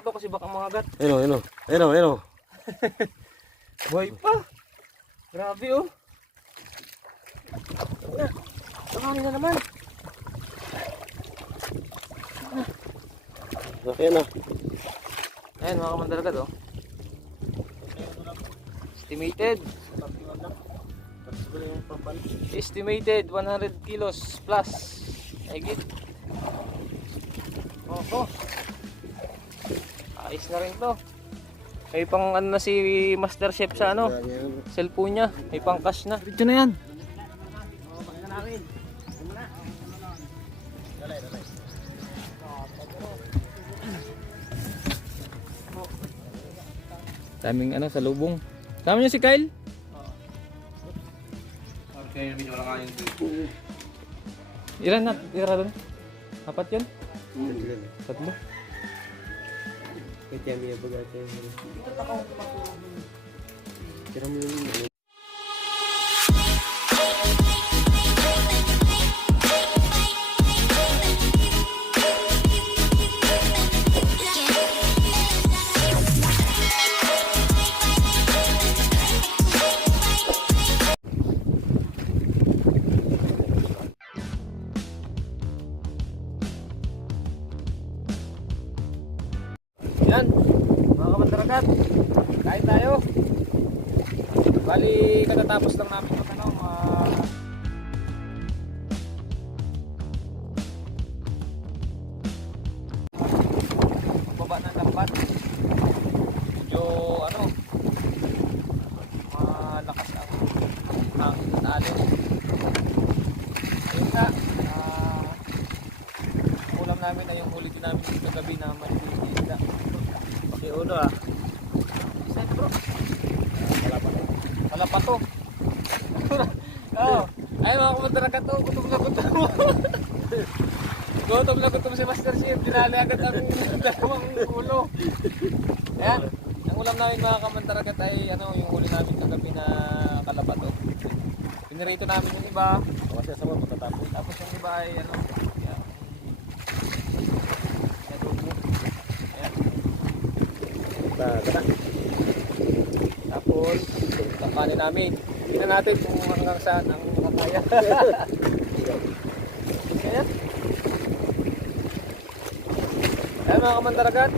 pa to kasi baka mangagat. Ayun. Buhay pa. Grabe oh. Tangangin na naman. Okay na. Ayan mga kamandaragat oh. Estimated 100 kilos plus. Higit. Oh. Ayos na rin to. May pang ano na si Master Chef sa ano, cellphone niya. May pang cash na. Video na yan. Daming ano sa lubong. Sama niyo si Kyle? Okay, medyo wala kayo. Ilan na? Tira doon? Apat yun? Tatlo? Kaya may bagate. Kira mo yun. Yan, mga kamandaragat, kain tayo. Bali, katatapos lang namin yung ano, baba ng lambat. Medyo ano, malakas ang alin. Ayun nga, ulam namin ay yung huli din namin yung kagabi na maliliit isda. Si Uno isa ito bro. Wala pa to. Oh. Ay mga kamandaragat to. Gutom na gutom si Master Chef. Dinali agad ang dalawang ulo. Ayan. Ang ulam namin mga kamandaragat ay ano, yung huli namin kagabi na kalabato. Pinirito namin yung iba. Kasi sa mga matatapos. Tapos yung iba ay ano. Tapos kakanin namin. Tingnan natin kung hanggang saan ang makakaya. Kaya? Ayan mga kamandaragat,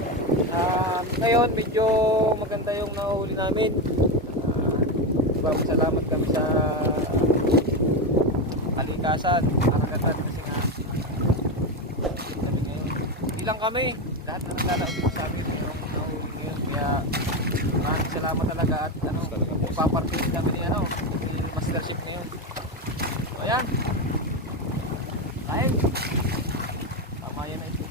ngayon medyo maganda yung nahuli namin. Salamat kami sa kalikasan, karagatan kasi nga hindi lang kami, lahat na naglalakot sa amin yung nahuli ngayon. Kaya maraming salamat talaga at ano, ipapartin kami ni ano, ni Master Chef ngayon. So ayan, kain. Tama yan na ito.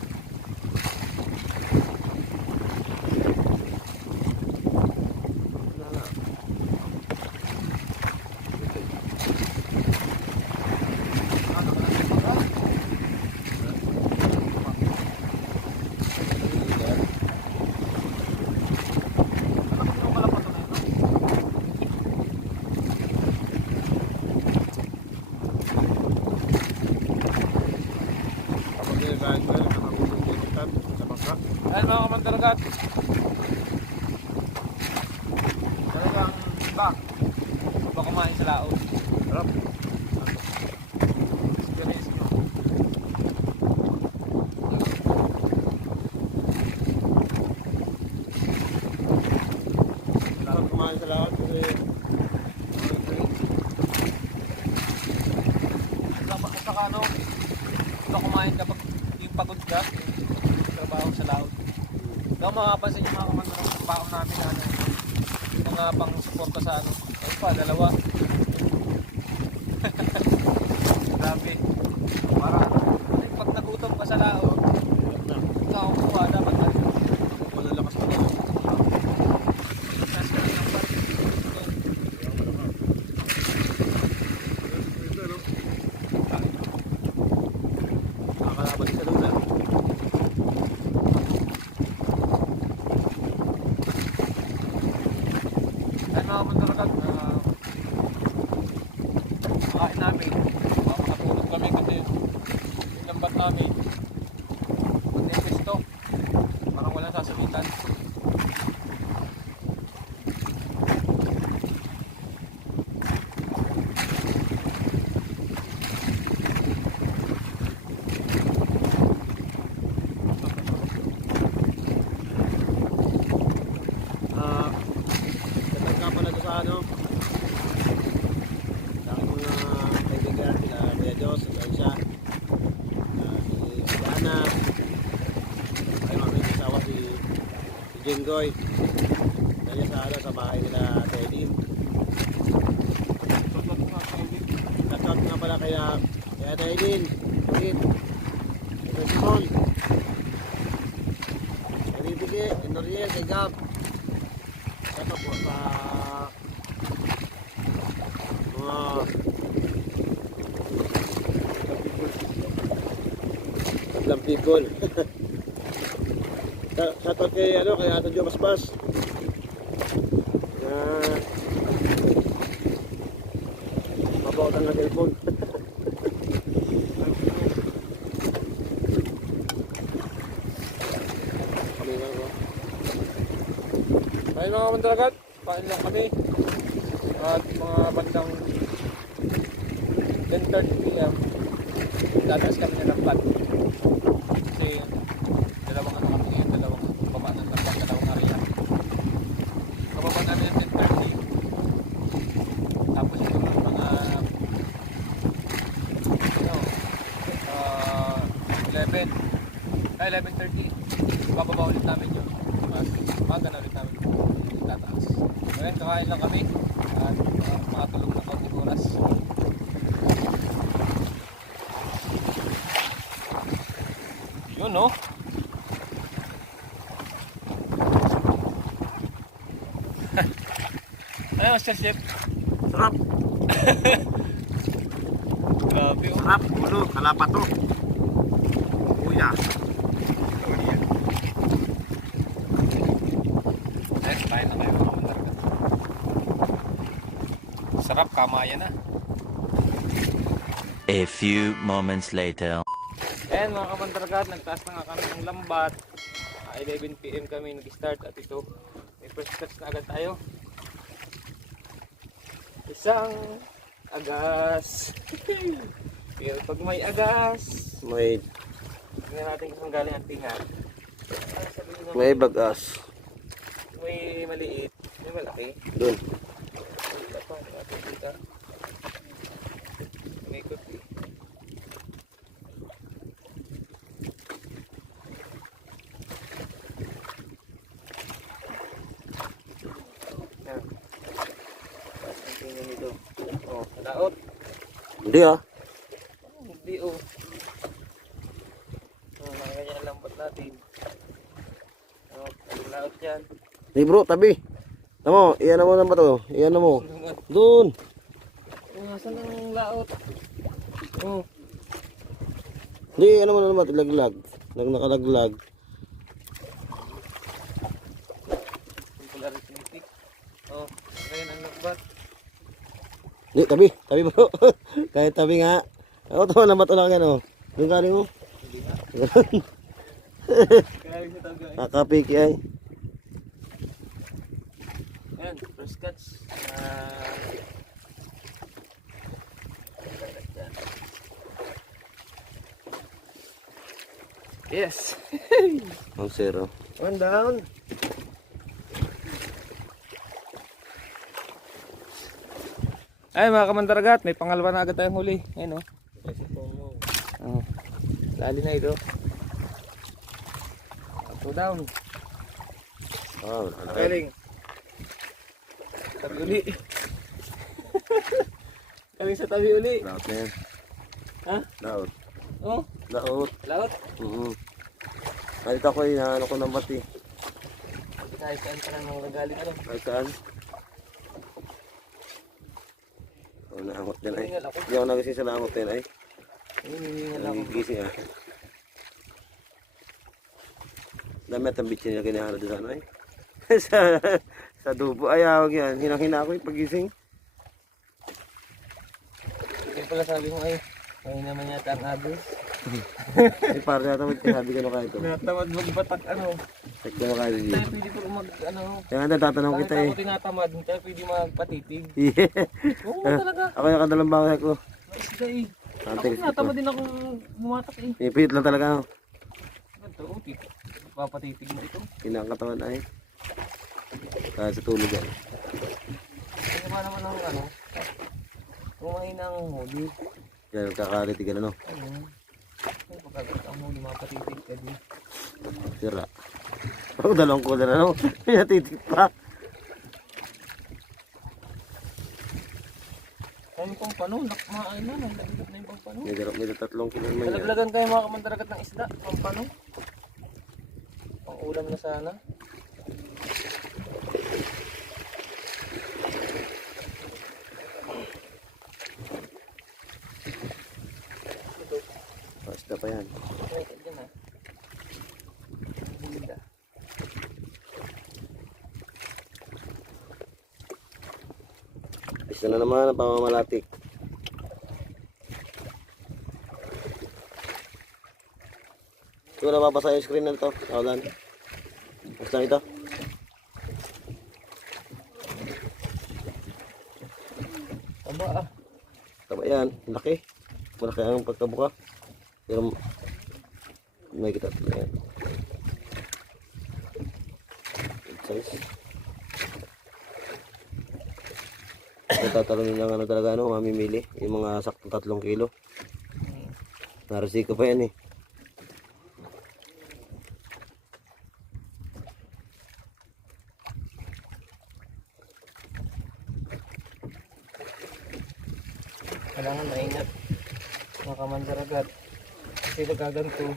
Ayan mga kamandaragat, talagang iba kumain sa laot. Sarap. Experience nyo. Sarap kumain sa lahat kasi saka ano, iba kumain kapag yung pagod ka, yung trabaho sa laot. Kung makapansin yung mga kamandaragat ng baon namin na ano, yung mga pang suporta sa ano, ay pa, dalawa. Grabe. Para pag nagutom ka sa laot, nakakuha dapat na. malalakas pa na. Nakakalaban sa lula. Ay mga kamandaragat, makain namin. Makatulog kami kasi yung lambat namin magnipisto. Parang walang sasabitan. Jenggoy. Kaya sa ano, sa bahay nila Teddy. Shoutout nga pala kaya Teddy. Ulit. Ito si Paul. Kanibige, Noriel, kay Gab. Ito po sa mga Islam people. Shoutout kay ano, kay Ato Jo Maspas. Na mabawatan ng cellphone. Kami nga ba? Ayun mga mandaragat, kain lang kami. At mga bandang 10:30 p.m. Dadaas kami na ng bat. Kasi dalawang ano kami ngayon, dalawang pamanan ng bat, dalawang area. Kababa namin yung 10:30. Tapos yung mga ano, 11:30. Bababa ulit namin yun. At umaga na ulit namin tataas. Ngayon, kakain lang kami. At makatulog ng konting oras. Yun, no? Ano, Master Chef? Sarap. Grabe, oh. Sarap. Ulo. Kalapato. Kuya. Next, kain na kayo mga mandargat. Sarap, kamayan na. A few moments later. Ayan mga kamandargat, nagtaas na nga kami ng lambat. 11 PM kami nag-start at ito, may first touch na agad tayo. Isang agas. Pero pag may agas, May tingnan natin kung galing ang tinga. Ano sabihin naman? may bagas. May maliit, may malaki. Doon. Wala pa, natin kita. May kopi. Yan. Tapos ang tingnan nito. Oh, laot. Hindi ah. Oh, hindi oh. Oh, mga ganyan ang lambat natin. Oh, laot yan. Hey bro, tabi. Tamo, iyan mo naman to. Iyan mo. Naman. Doon. Oh, nasan ang laot? Oh, Hindi, ano mo naman, ilaglag. Nakalaglag. popularity. Oh, ganyan ang lambat. Hindi, tabi. Tabi bro. Kahit tabi nga. Ako to, naman to lang yan oh. Doon galing mo. Hindi nga. Kaya sa taga. Kakapiki ay. Ayan, first cuts. Yes. Ang zero. One down. Ay mga kamandaragat, may pangalawa na agad tayong huli. Ayun oh. Oh. Lali na ito. Two down. Oh, Galing. Tabi uli. Galing sa tabi uli. Laot na yan. Ha? Laot. Oh, Laot. laot. Kahit ako inaano ko ng bati. Kahit saan pa lang galing ano. Kahit saan. Oh, naangot din ay. Hiningal ako. Hindi ako nagising sa langot din ay. Hiningal ako. Nagigising ah. Dami at ang bitsin niya kinahala doon sa ano ay. sa dubo. Ay, awag yan. Hinang-hina ako yung pagising. Kaya pala sabi mo ay, may naman yata ang agos. Ay, parang yata magkasabi ka na kahit ito. Tinatamad magbatak ano. Check ko na kahit Tayo dito. pwede ko mag ano. Kaya nga tatanong kita Kahit eh. ako tinatamad, tayo pwede magpatitig. Oo talaga. Ako yung kadalang bangay ko. Mais ka eh. Ako Antics tinatamad ito. din akong bumatak eh. Ipit lang talaga ako. Ganito, utit. Papatitig mo ito. Kinakatawan ay. Kahit sa tulog ay. Kasi pa naman ang ano. Kumain ng huli. Yan, nagkakalitigan ano. Ano? Ay, pagkagat ang huli, mapatitig ka din. Sira. Oh, dalawang cooler ano. Pinatitik pa. Ang pampano, nakmaano na, nalaglag na yung pampano. May 3 kilo naman yan. Nalaglagan kayo mga kamandaragat ng isda, pampano. Pang ulam na sana. Basta pa yan. Okay, dyan ha. Ganda. Isa na naman ang pamamalatik. Ito na mabasa yung screen na ito. Kaulan. Basta ito. Taba ah. Tama yan. Laki. Malaki ang pagkabuka. Pero may kita ito yan. Good size. Tatalunin lang ano talaga ano, mamimili. Yung mga saktong 3 kilo. Narasika pa yan eh. Kailangan maingat mga kamandaragat kasi nagaganto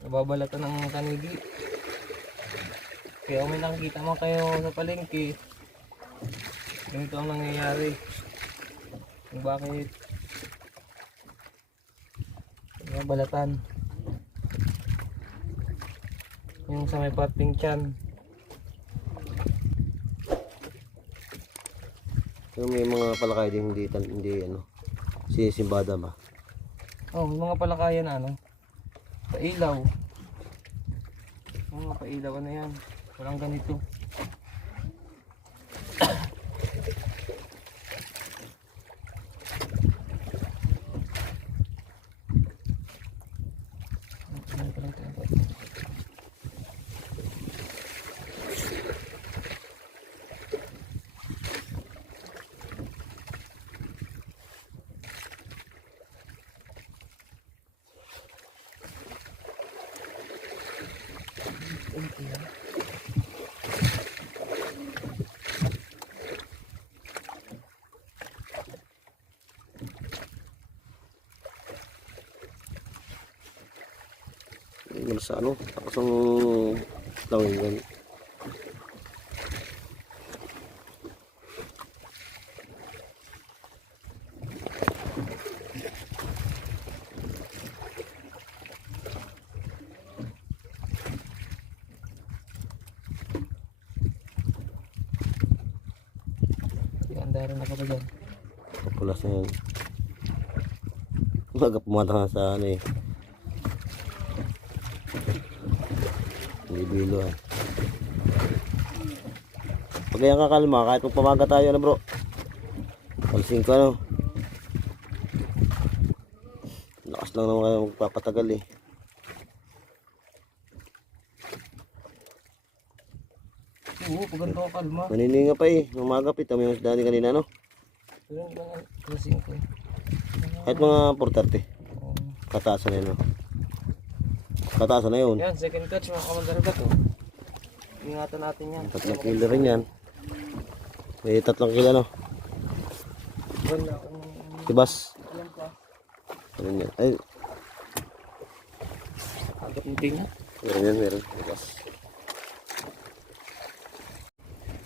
nababalatan ng kanigi. Kaya kung may nakikita mo kayo sa palengke, ganito ang nangyayari. Kung bakit nababalatan yung sa may parting tiyan. Pero may mga palakay din hindi ano, sinisimbada ba? Oh, may mga palakayan na ano, pailaw. Mga pailaw ano yan, walang ganito. Ano sa ano, tapos ang lawin yan. Andarin na ka ba dyan? Papulas na yan. Umaga pumata nga sa ano eh. Bilo ah. Pag ganyan kakalma, kahit magpamaga tayo ano bro. Palsing ko ano. Lakas lang naman kayo magpapatagal eh. Oo, pag ganito ka kalma. Manininga pa eh. Umaga pita mo yung dani kanina no. Pero hindi lang lasing ko. Kahit mga 4:30. Oo. Kataasan na yun no. Kataasan na yun. Yan, second catch mga kamandaragat oh. Ingatan natin yan. 3 kilo rin yan. May 3 kilo no. Wala akong Tibas. alam pa. Ano yan? Ay, Agad hindi na. meron yan, meron. Tibas.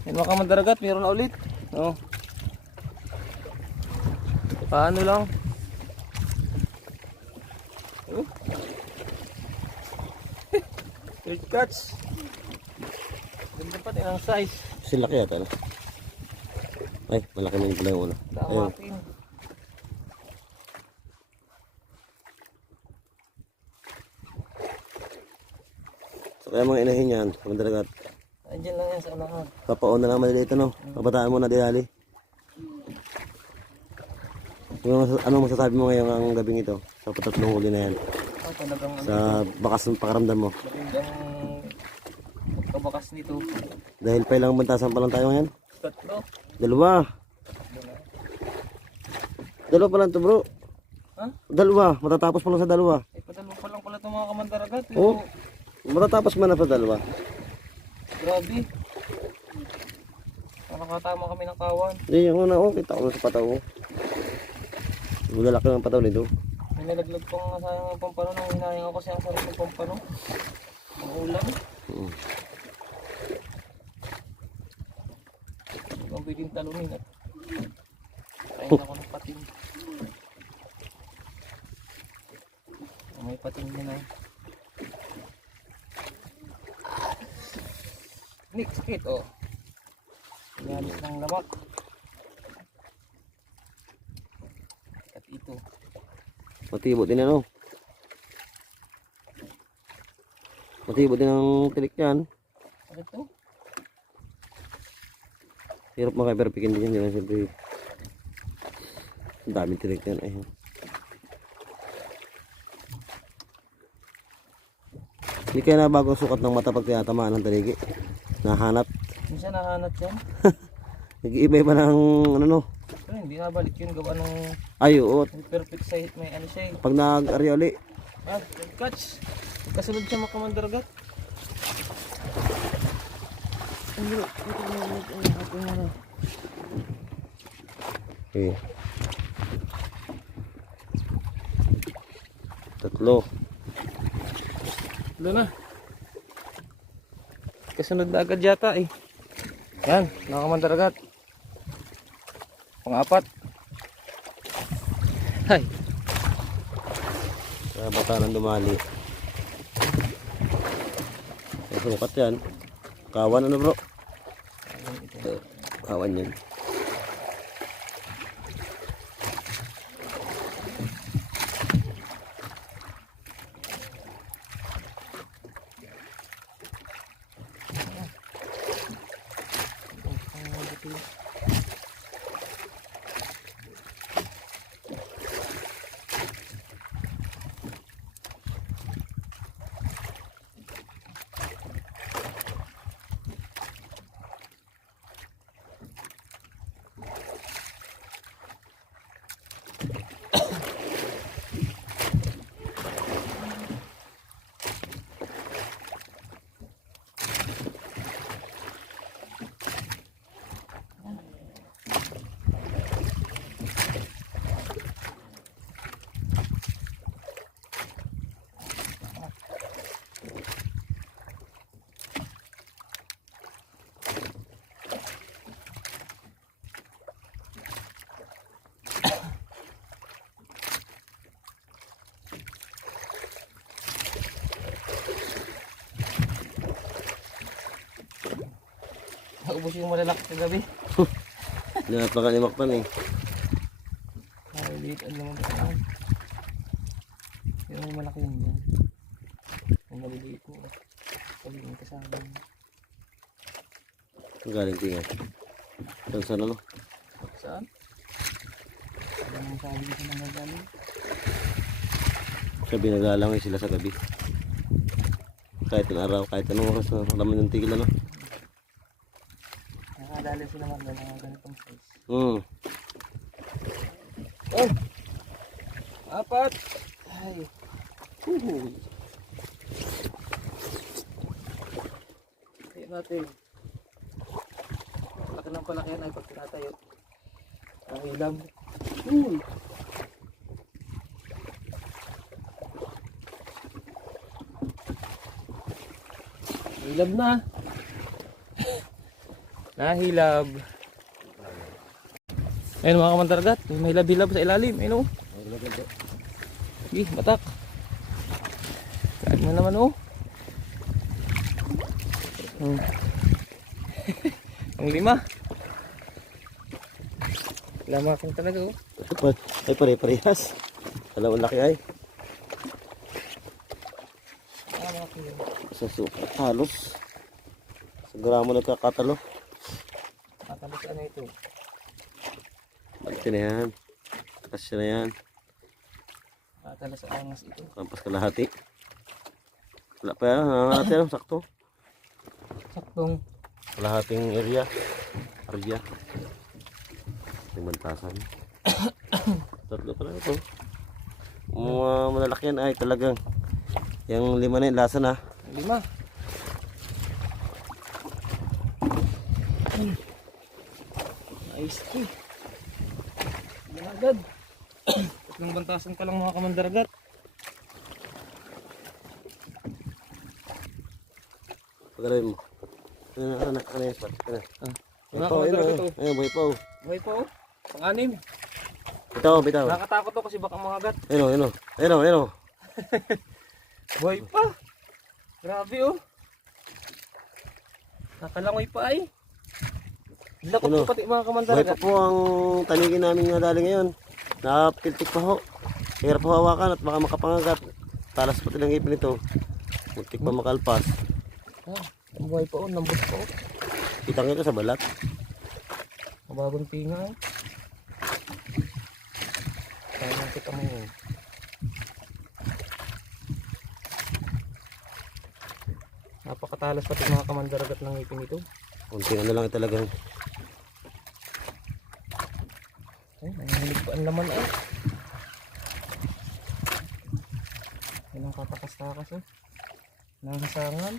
Yan mga kamandaragat, meron na ulit. Oh. Paano lang? Oh. Third catch. Ganda pa din ang size. Kasi laki yata no. Ay, malaki na yung pala yung ulo. Ayun. Damakin. So kaya mga inahin yan, mga dalagat. Andiyan lang yan sa unahan. Papaon na lang maliliit no. Pabataan mo na dinali. Yung ano masasabi mo ngayong ang gabing ito sa patatlong huli na yan Oh, talagang ano, sa bakas ng pakaramdam mo magandang pagkabakas nito. dahil pa ilang bantasan pa lang tayo ngayon? Tatlo. Dalawa pa lang to bro. Ha? Ha? Dalawa, matatapos pa lang sa dalawa. Eh, padalo pa lang pala itong mga kamandaragat. Oh. Matatapos man na sa dalawa. Grabe. Nakatama kami ng kawan. Hindi, yung una, oh, kita ko na sa pataw. Oh. Malalaki ng pataw nito. May nalaglag pang nasayang ang pampano nang hinayang ako siya ang sarili ng pampano. Ang ulam. Ang pwedeng talunin at kain ako ng pating. May pating din na. Nick, sakit oh. Inalis ng lamak. At ito. Matibo din ano. Matibo din ang tilik yan. Sakit to? Hirap makaperpikin din yan. Siyempre. Ang daming tilik yan. Ayun. Hindi kaya na bagong sukat ng mata pag tinatamaan ng taligi. Nahanat. Minsan nahanat yan. Nag-iiba-iba ng ano no. Pero hindi nabalik yun gawa ng Ay, oo. perfect sight. May ano siya eh. Pag nag-arioli. Ah, catch. Kasunod siya mga kamandaragat. Okay. Tatlo. Doon na. Kasunod na agad yata eh. Yan, mga kamandaragat. Pang-apat. Hay. Kaya bata nang dumali. Ay, sukat yan. Kawan ano bro? Kawan yan. Naubos yung malalaki kagabi. Napakalimakpan eh. Nakaliit ang naman ba? Pero may malaki yun yan. Ang maliliit po. Sabi yung kasama. Ang galing tingin. Saan saan ano? Saan? Alam mo sabi dito ng magaling. Sabi nagalang sila sa gabi. Kahit ang araw, kahit anong oras na naman yung tigil ano. Nakadali sila mga ganitong size. Hmm. Oh! Apat! Ay! Uhuy! Kaya natin. Laki ng palakyan ay pag tinatayo. Ang ilam. Uy! Hilab na. Nahilab. Ayun mga kamandaragat, may hilab-hilab sa ilalim. Ayun o. Sige, batak. Kain mo naman o. Ang lima. Lamakan talaga o. Ay pare-parehas. Dalawang laki ay. Sa sukat halos. Sa gramo nagkakatalo. Matalas ano ito? Balik na yan. Kasya na yan. Matalas angas ito. Kampas kalahati. Wala pa yan. Kalahati ano? Sakto. Saktong. Kalahating area. Area. Limang tasan. Tatlo pa lang ito. mga malalaki yan ay talagang yung 5 na yun, lasa na. 5. Nice tea. Yan agad. Tatlong bantasan ka lang mga kamandaragat. Pagkalawin mo. Ano yung spot? Ano? Mga Buhay pa, kamandaragat ayun, oh. ayun, buhay pa oh. Buhay pa oh. Pang-anim. Bitaw, bitaw. Nakakatakot to kasi baka mangagat. Ayun oh, ayun oh. Ayun oh, ayun oh. Buhay pa. Grabe oh. Nakalangoy pa ay. Lakot Ano? ko pati mga Buhay kamandaragat. pa po ang tanigin namin nga dali ngayon. Napiltik pa ho. Hirap po hawakan at baka makapangagat. Talas pati ng ipin ito. Muntik pa makalpas. Ah, buhay pa oh. Nambot pa oh. Kitang ito sa balat. Mabagong tinga eh. Kaya nakita mo yun. Napakatalas pati mga kamandaragat ng ngipin ito. Kunti ano lang talagang. Ay, nanginig pa ang laman ay. Yan ang katakas-takas oh. Nangasangan.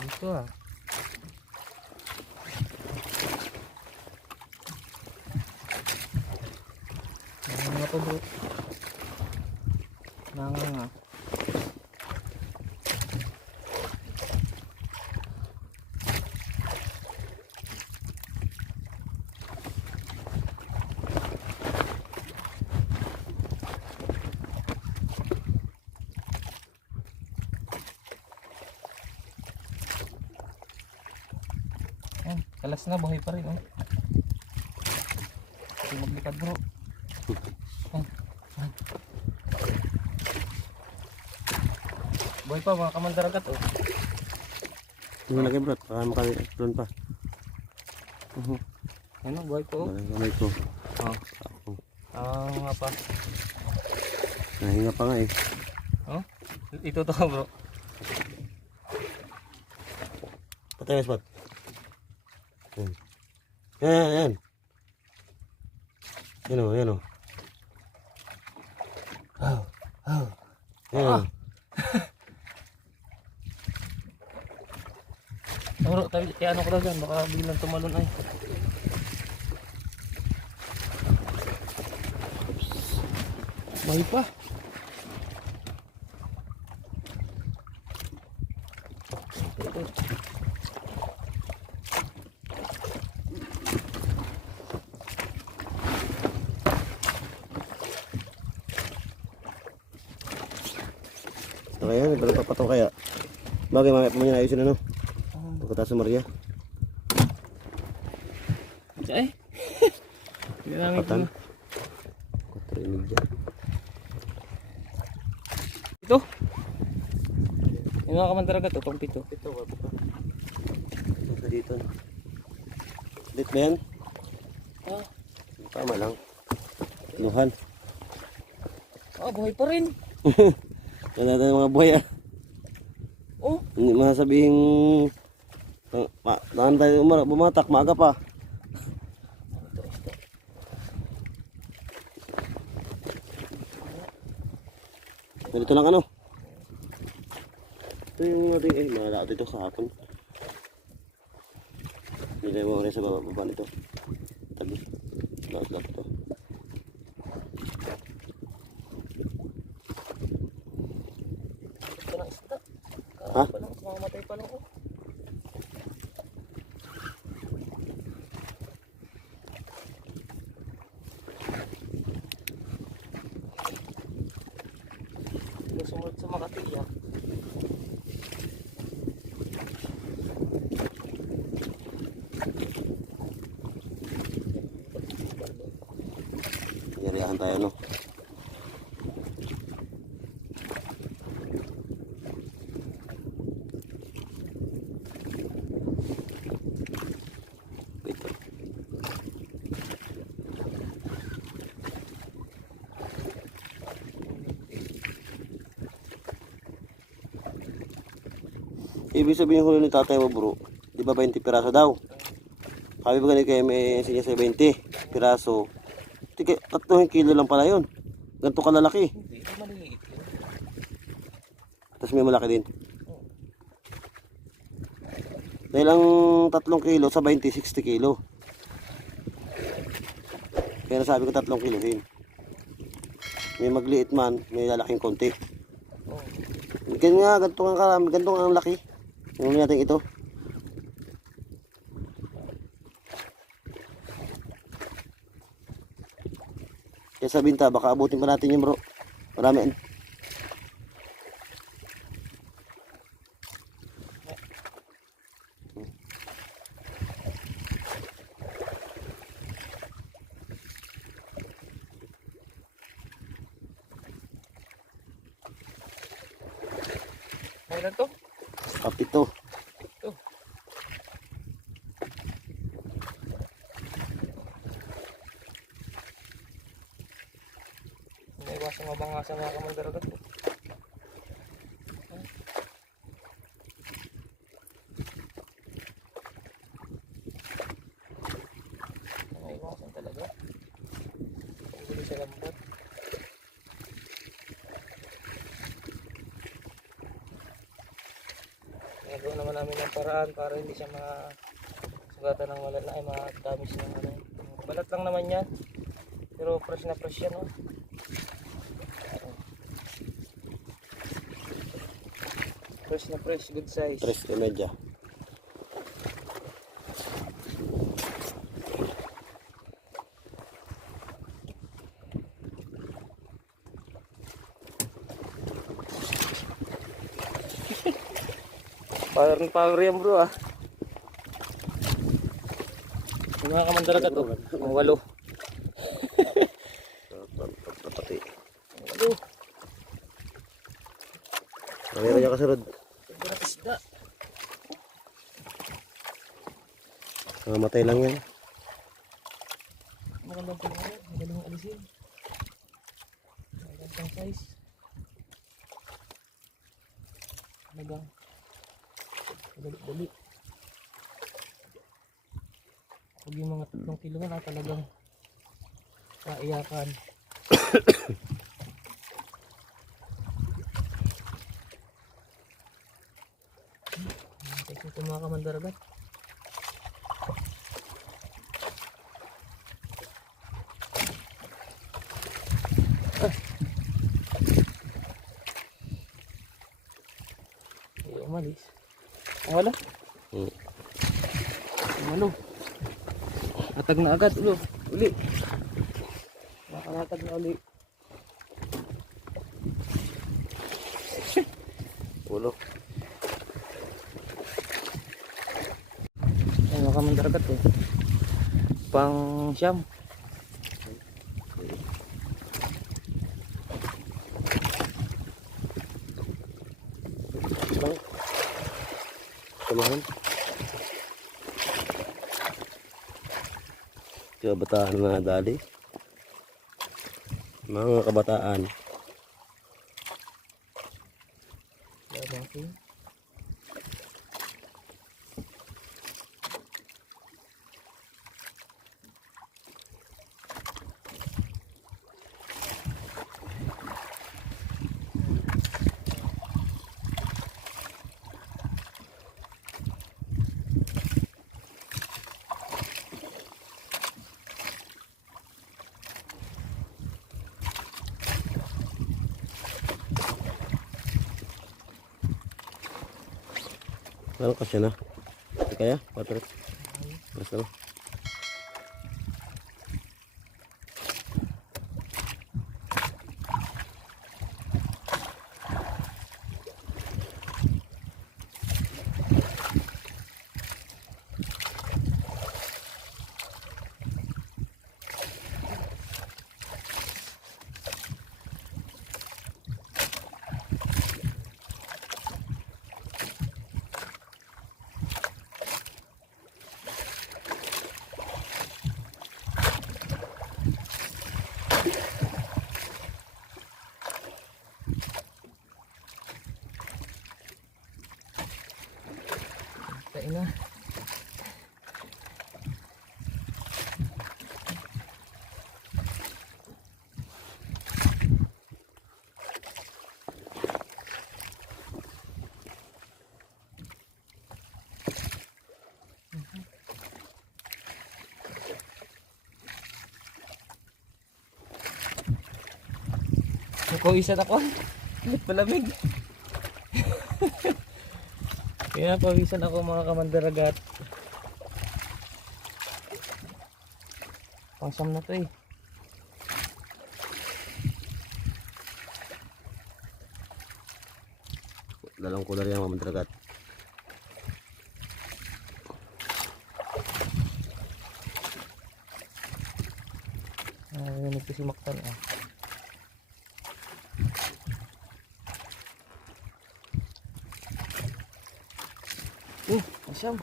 Dito ah. Nanganga to bro. Nanganga. Kalas na, buhay pa rin oh. Kasi maglikad bro. Buhay pa mga kamandaragat oh. Ano lagi bro? Baka makalimutan pa. Ano, buhay pa oh. Kamay ko. Oh. Nga pa. Nahinga pa nga eh. Oh? Ito to bro. Patay yung spot. Yan, yan. Yan o, yan o. Yan o. Bro, kaya ano ko daw dyan, baka biglang tumalon ay. Buhay pa. So kaya, pero papatong kaya. Bagay, mamaya pa mo niya ayusin ano. Pagkataas sa Maria. Ay. Hindi namin Patan. ito. 4.5. Ito. Yung mga kamandaragat ito, pang pito. Ito, wala pa. Ito dito. Dito ba yan? Ah, Tama lang. Kinuhan. buhay pa rin. Wala tayo mga buhay ah. Oh, Hindi masasabihin tahan tayo bumatak, maaga pa. Ganito lang ano. Ito yung ating malala dito sa hapon. Hindi tayo mawala sa baba nito. Tabi. Lahat ito. ito na isda. Ha? Mamamatay pa lang oh. Sumunod sa Makati ah. Yarihan tayo no. Ito. Ibig sabihin ko ni tatay mo bro, di ba 20 piraso daw? Sabi ba ganito kayo may sinya 70 piraso. 3 kilo lang pala yun. Ganito kalalaki. Hindi, maliliit yun. Tapos may malaki din. Dahil ang 3 kilo sa 20, 60 kilo. Kaya sabi ko 3 kilohin. May magliit man, may lalaking konti. Oh. Ganyan nga, ganito ang karami, ganito ang laki. Yung natin ito. Kaya sa binta, baka abutin pa natin yung bro. Marami. Kailan to? Kapito. Ito. May iwasang mabangasan mga kamandaragat po. May iwasan talaga. Ang gulo sa lambat. Nagawa naman namin ng paraan para hindi siya masugatan ng malala ay ma-damage ng ano. Balat lang naman yan. Pero fresh na fresh yan, oh. Fresh na fresh, good size. 3.5. Power na power yan bro ah. Yung mga kamandaragat oh. Yung 8. Pati. 8. Mayroon niya kasunod. Sobrang isda. Matay lang yan. Magandang pangaro. Magandang alisin. Magandang size. Magandang dali-dali. Pag yung mga 3 kilo na talagang kaiyakan. Ito mga kamandaragat. Ay, umalis. Ang wala? Umalo. Atag na agad ulo. Uli. Nakalatag na uli. Ulo. Ayan mga kamandaragat eh. Pang siyam. Samahan. Kabataan na dali. Mga kabataan. Labaki. Ano kasi na? Hindi kaya? Patro. Basta na. Pawisan ako. Kahit malamig. Kaya pawisan ako mga kamandaragat. Pangsam na to eh. Dalang ko na rin ang mga mandragat. Nagkasimaktan ah. Asyam.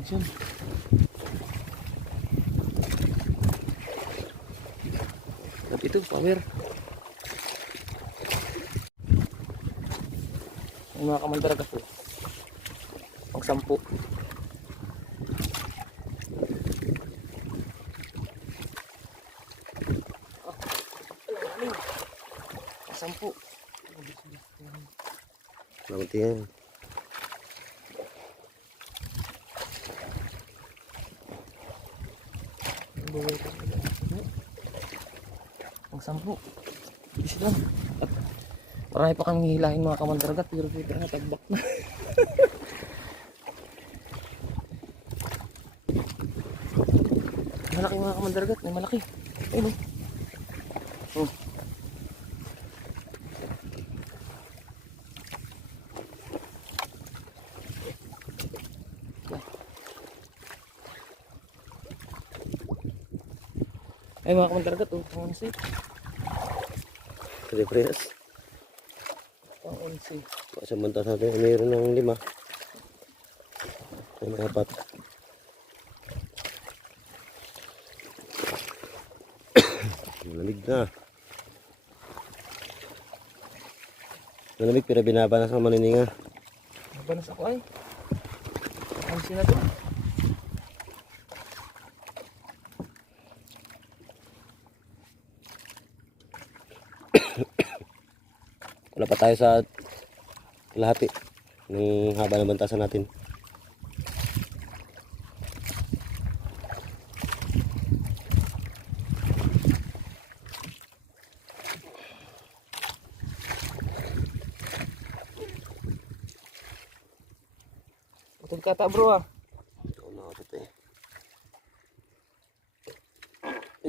Asyam. Tapi itu power. Yung mga kamandaragat po. Pang 10. Sampu. Selamat tinggal. Ang 10. Bisa lang. At marami pa kami hilahin mga kamandaragat pero kita na tagbak na. Malaki mga kamandaragat, may malaki. Ayun oh. Oh. Ay mga kamandaragat oh, pang 11. Kasi press. Pang 11. Sa mantas natin, mayroon ng 5. May 4. Malamig na. Malamig pero binabanas ang manininga. Nabanas ako ay. Pansin na to. Wala pa tayo sa lahati ng haba ng bantasan natin. Utol kata bro ah. Ito na ito eh.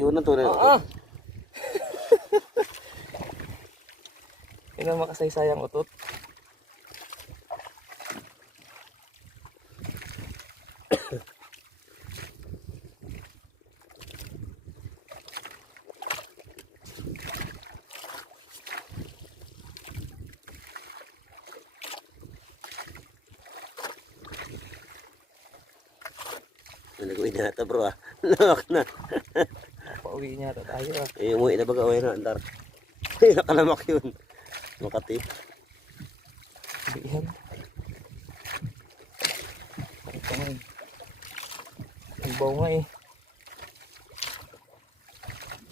Yun na to rin. Ah. Yan ang makasaysayang utot. Nag-uwi na ito bro ah. Lawak na. Pauwi niya tayo ah. Eh, umuwi na baga. Uwi na andar. Nakalamak yun. Makati. Yan. Ito nga eh. Imbaw nga eh.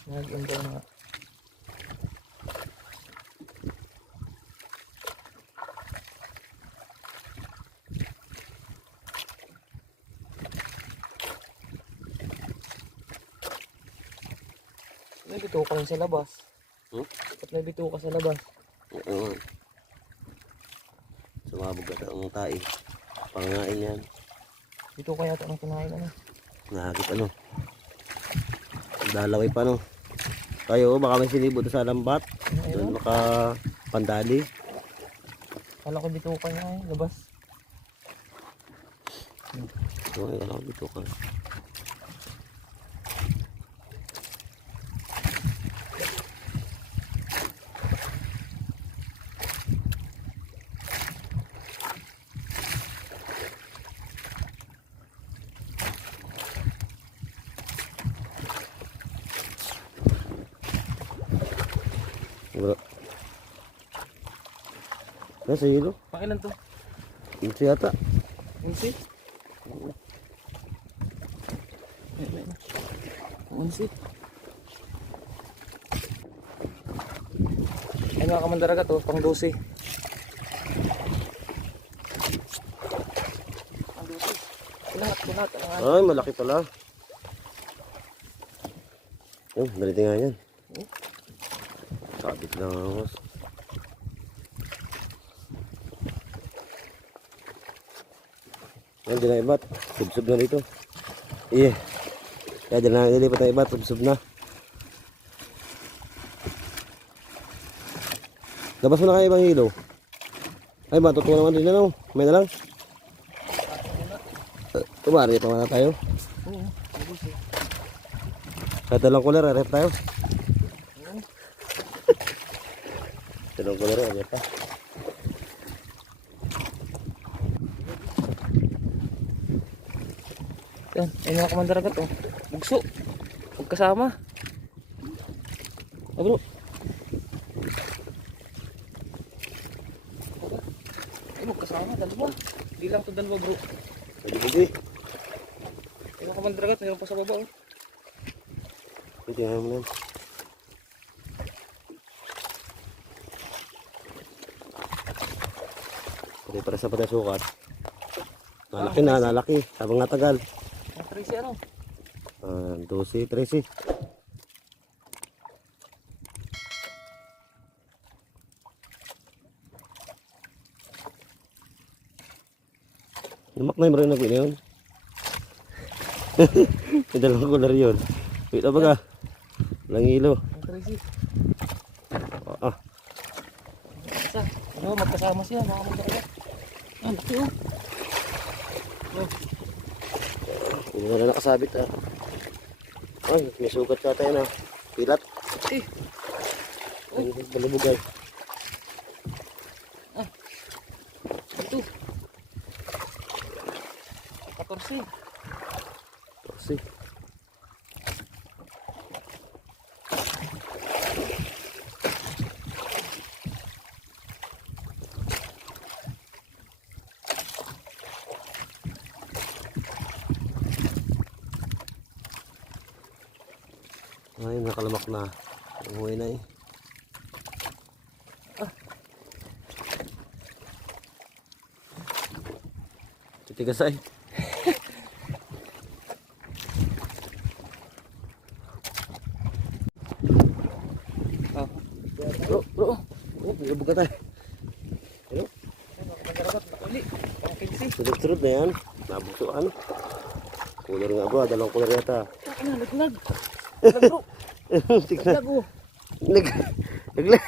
Nag-imbaw nga. May bituka rin sa labas. At may bituka sa labas. Oo. Sumabog ka ang tae. Pangain yan. Bituka yata ang kinain ano. Nahagip ano. Dalaway pa no. Tayo baka may sinibot sa lambat. Doon makapandali. Kala ko bituka niya eh. Labas. Okay, kala ko dito ka. Bro. Nasa hilo? Pakilan to? Ito yata. Unsi? Unsi? Ay mga kamandaragat to, pang 12. Pang 12. Kunat. Ay, malaki pala. Oh, daliti nga yan. Sabit lang ang hose. Yan, di na ibat. Subsub na dito. Iya. Kaya di na nilipat ang ibat. Subsub na. Labas mo na kayo ibang hilo. Ay, matutuwa naman din na no. May na lang. Tumari pa na tayo. Oo. Kahit dalang kulera, rep tayo. Dalang kulera, rep pa. Yan, ayun mga kamandaragat oh. Bugso. Magkasama. Ah bro. Ay magkasama, dalawa. Hindi lang to dalawa bro. Pwede. Ayun mga kamandaragat, mayroon pa sa baba oh. Pwede nga mo lang. Pwede para sa patay sukat. Nalaki na, nalaki. Habang natagal. Ang 13 ano? 12, 13. Lumak na yung marinig na yun. May dalawang kulay yun. Wait, apa ka? Walang ilo. Ang 13. Ah, Isa. Ano, magkasama siya mga kamandaragat. Ah, laki oh. Oh. hindi na nakasabit ah. Ay, may sugat sa tayo na. Pilat. Eh. Ay, balubugay. Ito. 14. Kasi. Ay, nakalamak na. Umuwi na eh. Titigas ay. Ah. Bro. Oh, nilubog ka tayo. Ano? Ay, mga kamandaragat, nakuli. Pang 15. Sunod-sunod na yan. Nabuksuan. Kulor nga bro, dalawang kulor yata. Ano, naglag. Naglag bro. Tignan. Naglag oh. Naglag.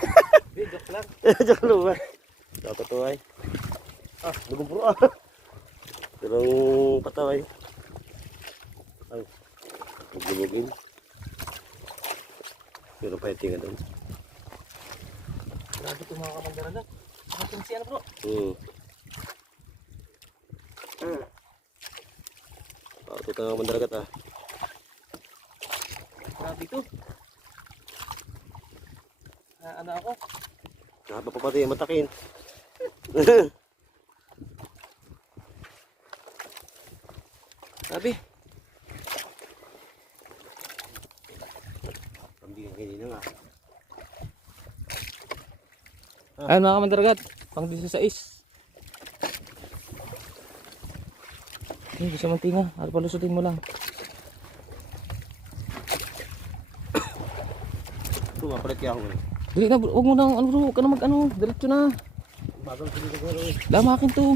Eh, joke lang. Joke lang ba? Totoo ay. Ah, dugong bro ah. Dalawang pataway. Ay, maglumugin. Pero fighting nga doon. Grabe ito mga kamandaragat. Ang 15 ano bro? Ito nga mandaragat ah. Grabe ito. Ano ako? Nakapapapati yung matakin. Grabe. Pambigyan kanina nga. Ayun mga kamandaragat. Pang 16. Eh, gusto mong tinga. Ano palusutin mo lang. Ito mapalit kaya ako eh. Dili na, huwag mo nang, ano bro, huwag ka na mag-ano. Diretso na. Bagal sa dito garo eh. Lamakin to.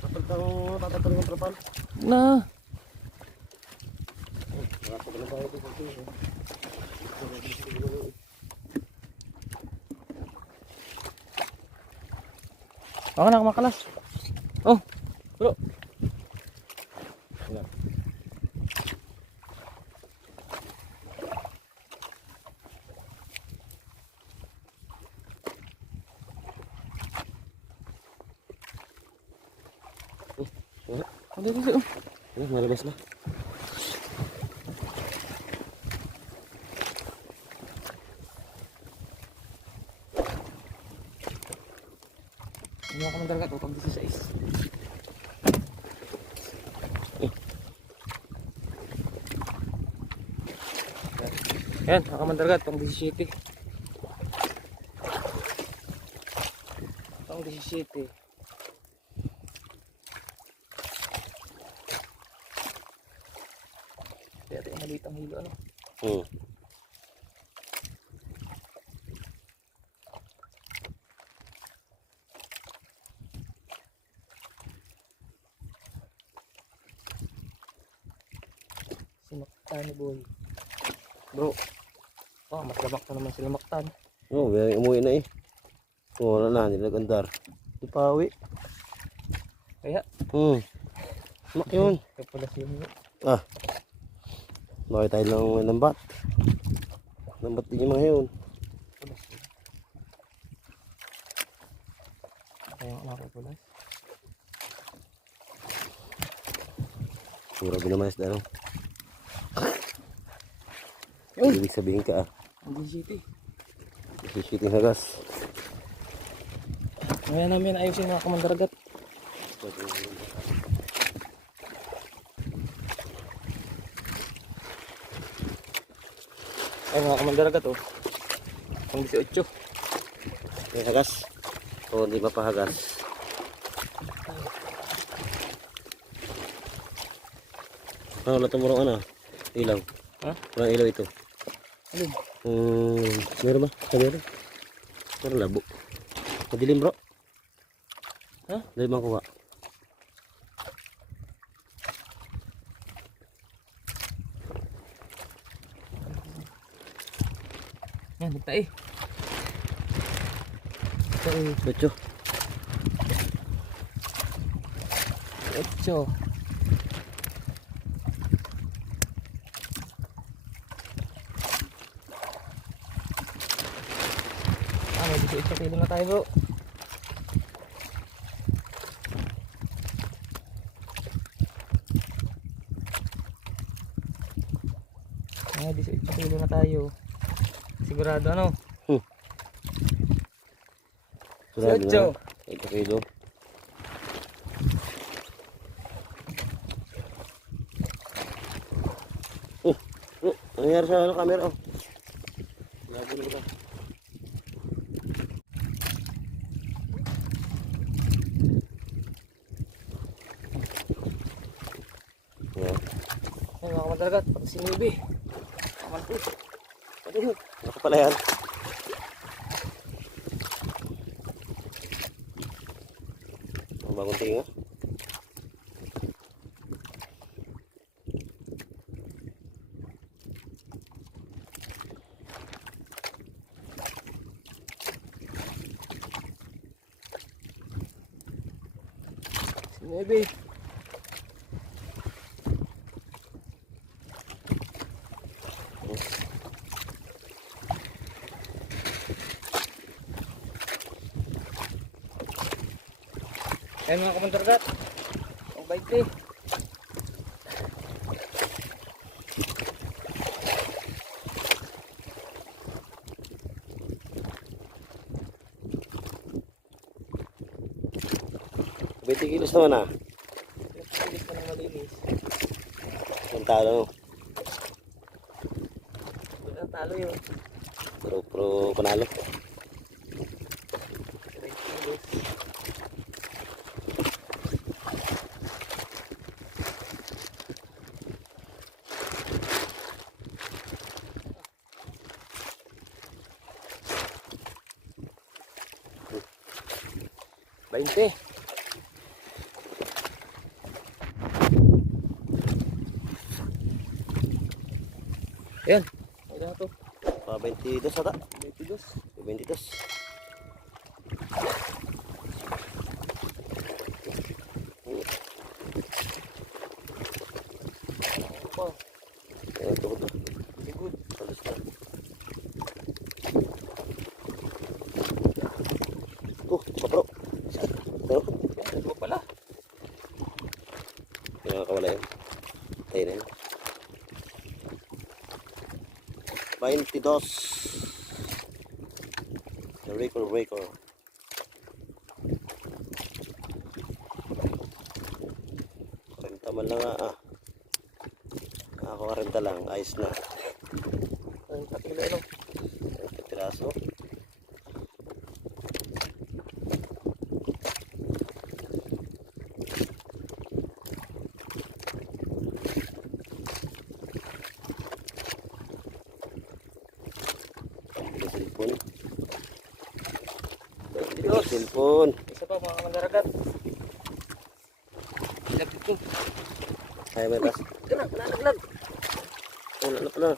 Tatatalo ng trapal. Huwag na. Nakapagano ba ito sa ito? Baka na kumakalas. Oh, bro. Dito. Ano, malabas na. Ano ka mandaragat o pag 16. Yan, mga kamandaragat, pang 17. Pang 17. Kaya ito yung maliit ang hilo, ano? Sunny Boy. Bro. Oh, mas labak na naman sila maktan. Oh, may umuwi na eh. Oh, wala na, nilagandar. Ipawi. Kaya, Mak yun. kaya pala siya mo. Ah. Bakit tayo lang ng lambat? Lambat din yung mga yun. Kaya nga nakapulas. Pura binamayas na lang. Yun. Ibig sabihin ka ah. Ang DGT. Shooting hagas. Ngayon namin ayusin mga kamandaragat. Ay mga kamandaragat oh. Pang 18. May hagas. O hindi ba pa hagas? Ano wala tumurong ano? Ilaw. Ha? Walang ilaw ito. Alin? Meron ba? Meron. Meron labo. Madilim bro. Ha? Dali bang kuha? Yan, nagtae. Becho. 18. May 18 kilo na tayo bro. May 18 kilo na tayo. Sigurado ano? Sarado Becho. na. 8 kilo. Ano nangyari sa ano, camera? Oh. Labo na ba? Yeah. Ay mga kamandaragat, pati si Nubi. Kaman po. Pati yun. Ako pala yan. Ang bagong tinga. Si Nubi. Ayan mga kamandaragat. Ang bait eh. Kilos naman ah. Pilis pa ng malinis. Ang talo. Walang talo yun. Pro panalo. Bainte. Ayan. Ayan na to. 22 ata. 22. 22. Oh, Ayan ito ko. very good. Alas na. Kapro. Ito. Dalawa pala. Pinakakawala yun. Tayo na yun. 22. The Raker. Renta man lang ah. Ako renta lang. Ayos na. Ang patila ano. Piraso. Cellphone. Cellphone. Isa pa mga kamandaragat. Ilapit ko. Ay, may tas. Ito na, nalaglag. Wala na pala.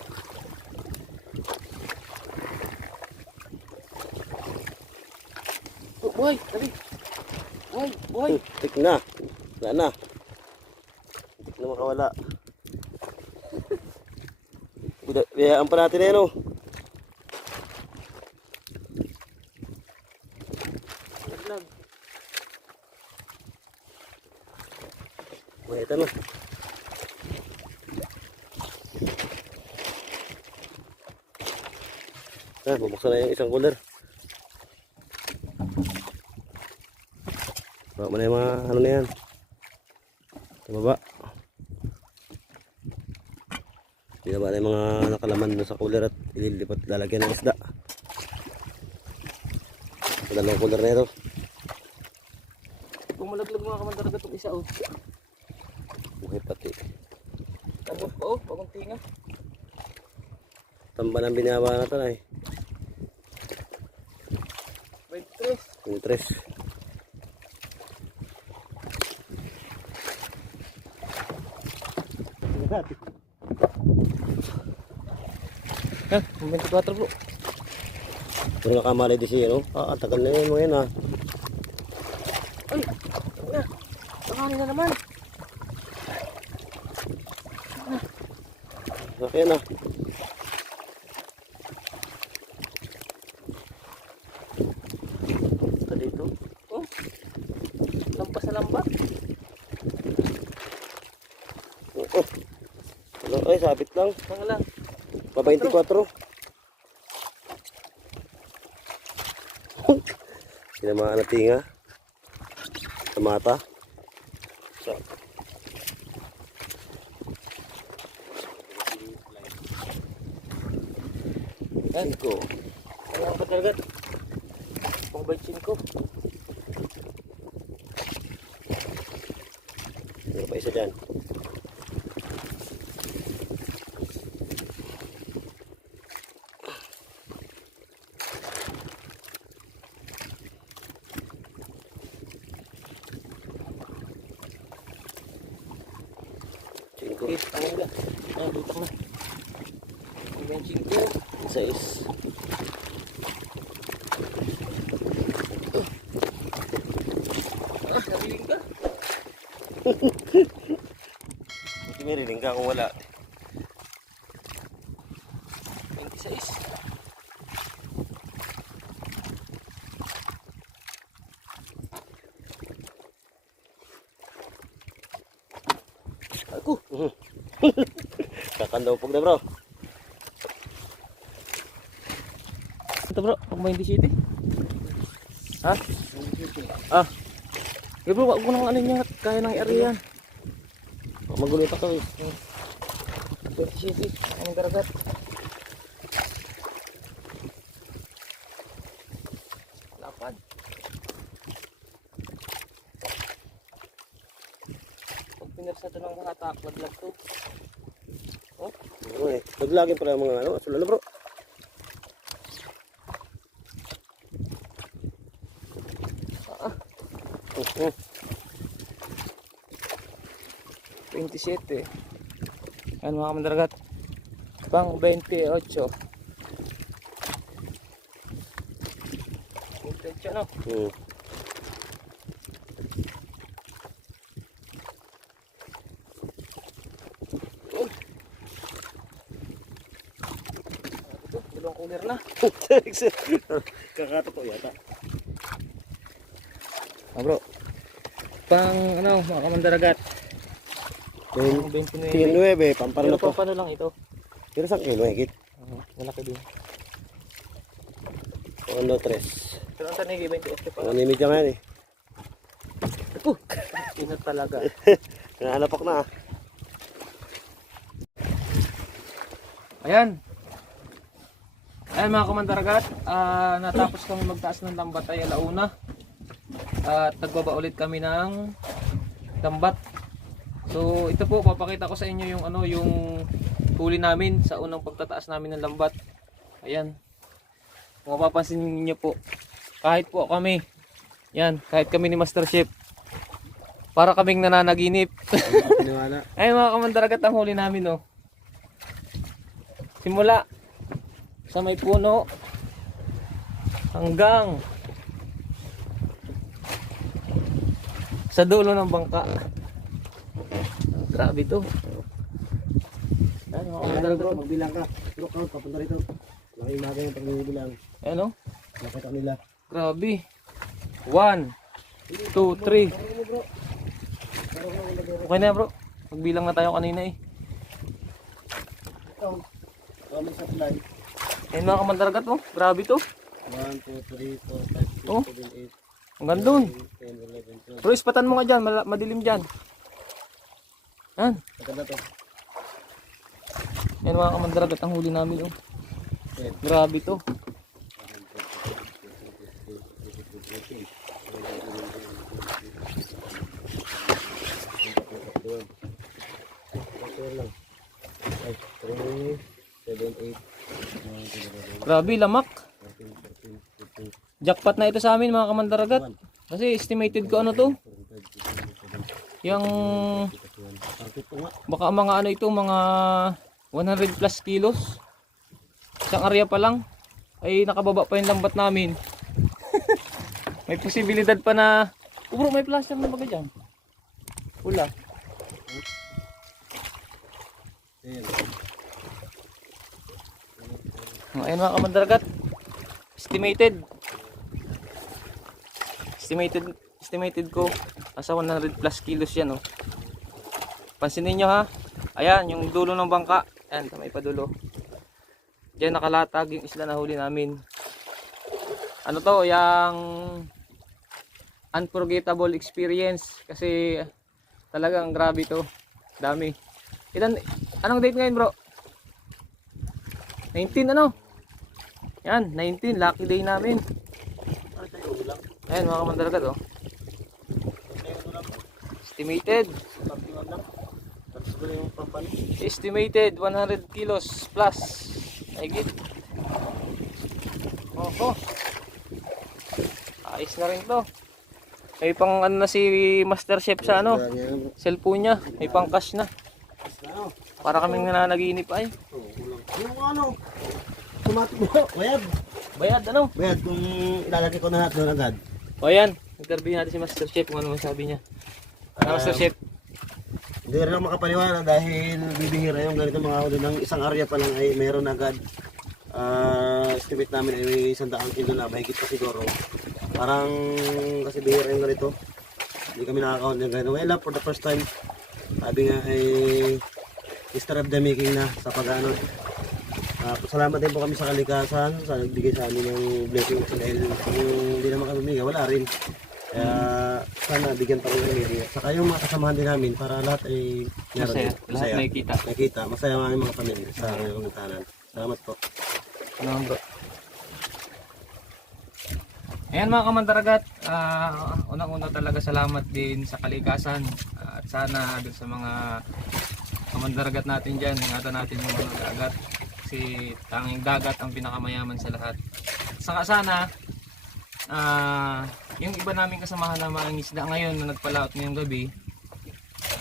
Oh, buhay, tabi. Buhay. Tik na. Wala na. Tik na makawala. Biyaan pa natin na yan oh. Naglag. Ito na. Bubuksan na yung isang cooler. Baka mo na yung mga ano na yan. Sa baba. Binaba na yung mga nakalaman na sa cooler at ililipat lalagyan ng isda. Sa dalawang cooler na ito. Bumalaglag mga kamandaragat itong isa oh. Buhay pati. Tambot pa oh, bagong tinga. Tamba ng binaba na ito na eh. 23. Yung tres. Ha, 24 bro. Pero nakamalay din siya, no? Tagal na yun mo yan, ha? Ay, na. Nakami na naman. Laki yan, ha? Basta dito. Oh. Lampas na lambat. Oo. Ano, ay, sabit lang. Mga lang. Pa 24. Tinamaan na tinga. Sa mata. So. Yan. Cinco. Ang kadaragat. Pang 25. Meron pa isa dyan. Cinco. Okay, tangin ka. Ayan, butok na. Pang 25. Sais. Ah, nariling ka. Buti may riling ka kung wala. 26. Ako. Kakandawpog na bro. Ito bro, pang 27. Ha? Ah. Eh bro, wag mo nang ano niya, kaya nang i-area yan. Magulo pa to eh. 27, ang garagat. Lapad. Pag pinirsa ito ng hatak, laglag to. Oh, Oo eh. Naglagin pala yung mga ano. Sulala bro. ah, 27. Ano mga kamandaragat? Pang 28. 28 no? Ito, dalawang cooler na. Kakato ko yata. Ah bro. Pang ano mga kamandaragat? Pang 29. 9, pampara na Pero to. pang paano lang ito? Pero sa kilo higit. Malaki din. Ano, 3. Pero ang tanigi 28 pa. Ano nimit yan ngayon eh. Inat talaga. Nahanapak na ah. Ayan. Ayan mga kamandaragat, natapos kami magtaas ng lambat ay alauna. At nagbaba ulit kami ng lambat. So ito po, papakita ko sa inyo yung ano, yung huli namin sa unang pagtataas namin ng lambat. Ayan. Kung mapapansin niyo po, kahit po kami, yan, kahit kami ni Master Chef, para kaming nananaginip. Piniwala. Ay mga kamandaragat, ang huli namin oh. Simula sa may puno hanggang sa dulo ng bangka. Grabe to. Ayan, mga kamandargat. Bro, magbilang ka. Bro, count, papunta rito. Laking bagay yung pagbibilang. Ayan o. Nakita nila. Grabe. 1, 2, 3. Okay na bro. Magbilang na tayo kanina eh. Count. Kami sa fly. Ayan mga kamandargat oh. Grabe to. 1, 2, 3, 4, 5, 6, Oh. 7, 8, Ang gandun. 10, 11, 12. Bro, ispatan mo nga dyan. Madilim dyan. Yan. Maganda to. Yan mga kamandargat ang huli namin oh. Grabe to. Okay lang. 5, 3, 7, 8, 9, 10, 11, Grabe, lamak. 13, 14, 15, Jackpot na ito sa amin mga kamandaragat. Kasi estimated ko ano to. Yung 16, 17, 18, 19, 20, 21. baka mga ano ito, mga 100 plus kilos. Isang area pa lang ay nakababa pa yung lambat namin. May posibilidad pa na bro, may plaster na baga dyan. Pula. Ayun mga kamandaragat. Estimated ko nasa 100 plus kilos yan oh. Pansinin nyo ha. Ayan yung dulo ng bangka. Ayan may padulo. Diyan nakalatag yung isla na huli namin. Ano to, yung unforgettable experience kasi talagang grabe to. Dami. Anong date ngayon bro? 19 ano? Yan, 19, lucky day namin. Ayan mga kamandaragat oh. Estimated 100 kilos plus. Higit. Oh. Ayos na rin to. May pang ano na si Master Chef sa ano, cellphone niya. May pang cash na. Para kaming nananaginip ay. Yung ano, automatic mo, bayad. Bayad ano? Bayad kung ilalagay ko na lahat doon agad. O yan, interview natin si Master Chef kung ano masabi niya. Master Chef. Hindi rin ako makapaniwala dahil bibihira yung ganito mga huli ng isang area pa lang ay meron agad. Estimate namin ay may 100 kilo na, mahigit pa siguro. Parang kasi bihira yung ganito. Hindi kami nakakaunt ng ganito. Well, for the first time, sabi nga ay Mr. of the making na sa pag-ano. Salamat din po kami sa kalikasan, sa nagbigay sa amin ng blessing dahil kung hindi naman kami bigay, wala rin. Kaya sana bigyan pa rin kami. Saka yung mga kasamahan din namin para lahat ay Masaya. Lahat may kita. nakikita. Masaya ang aming mga pamilya sa ngayong tanan. Salamat po. Ano bro? Ayan mga kamandaragat, unang-una talaga salamat din sa kalikasan at sana dun sa mga kamandaragat natin dyan, ingatan natin yung mga dagat kasi tanging dagat ang pinakamayaman sa lahat. Saka sana yung iba naming kasamahan na mga isda ngayon na nagpalaot ngayong gabi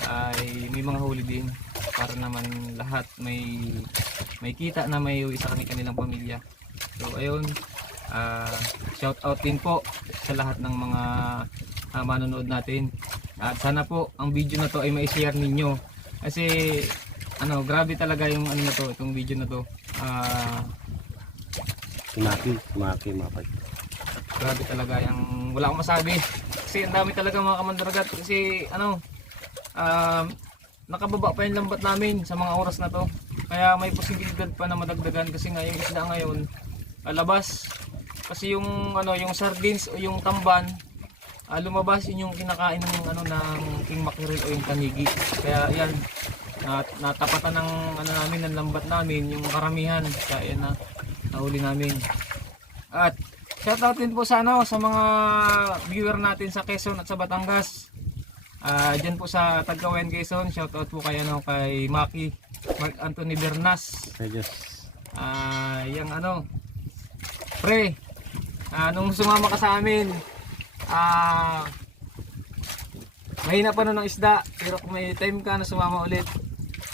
ay may mga huli din para naman lahat may kita na may uwi sa kanilang pamilya. So ayun, shout out din po sa lahat ng mga manonood natin at sana po ang video na to ay mai-share ninyo kasi ano, grabe talaga yung ano na to, itong video na to. Sumaki, mapay. Grabe talaga yung wala akong masabi kasi ang dami talaga mga kamandaragat kasi ano nakababa pa yung lambat namin sa mga oras na to kaya may posibilidad pa na madagdagan kasi nga yung isda ngayon labas kasi yung ano yung sardines o yung tamban lumabas yun yung kinakain ng ano ng king mackerel o yung tanigi kaya yan natapatan ng ano namin ng lambat namin yung karamihan kaya yan na nahuli namin at shoutout din po sa ano sa mga viewer natin sa Quezon at sa Batangas. Diyan po sa Tagkawayan Quezon, shoutout po kayo no kay Maki, Mark Anthony Bernas. Yang ano pre, nung sumama ka sa amin, mahina pa nun ng isda, pero kung may time ka na sumama ulit,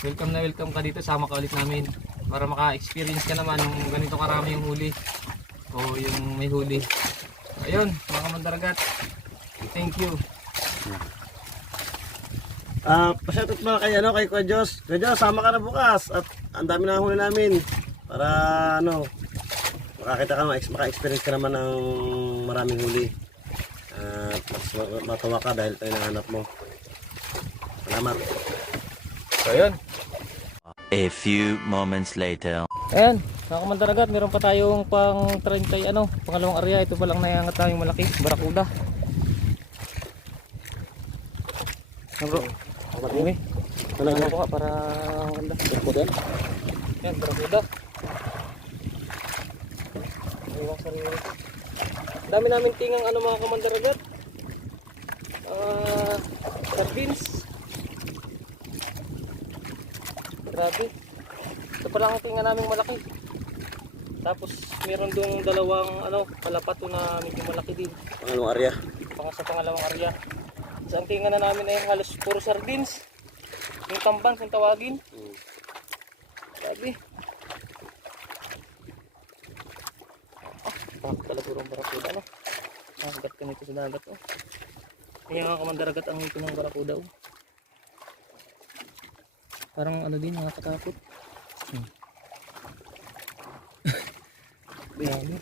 welcome na welcome ka dito, sama ka ulit namin. para maka-experience ka naman ng ganito karami yung huli o yung may huli. Ayun, mga kamandaragat, thank you. Pasyatot ba kay kay Kuya Diyos? Kuya Diyos, sama ka na bukas at ang dami na huli namin para makakita ka, maka-experience ka naman ng maraming huli. Mas matawa ka dahil tayo nahanap mo. Salamat. So ayun. A few moments later. Ayan, mga kamandaragat, meron pa tayong pang 30 pangalawang area. Ito pa lang nayangat tayong malaki, barakuda. Bro, ini ano ko para maganda. Barakuda. Yan, barakuda. Iwang sarili. Dami namin tingang mga kamandaragat. Sardines. Grabe. Ito pa lang ang tinga naming malaki. Tapos meron doon dalawang kalapato na medyo malaki din. Pangalawang area. Sa pangalawang area. Sa ang tinga na namin ay halos puro sardines. Yung tamban kung tawagin. Grabe. Talaga purong barakuda Nakagat ka nito sa dagat Ayan nga kamandaragat ang ito ng barakuda Parang din nakakatakot. Bayan.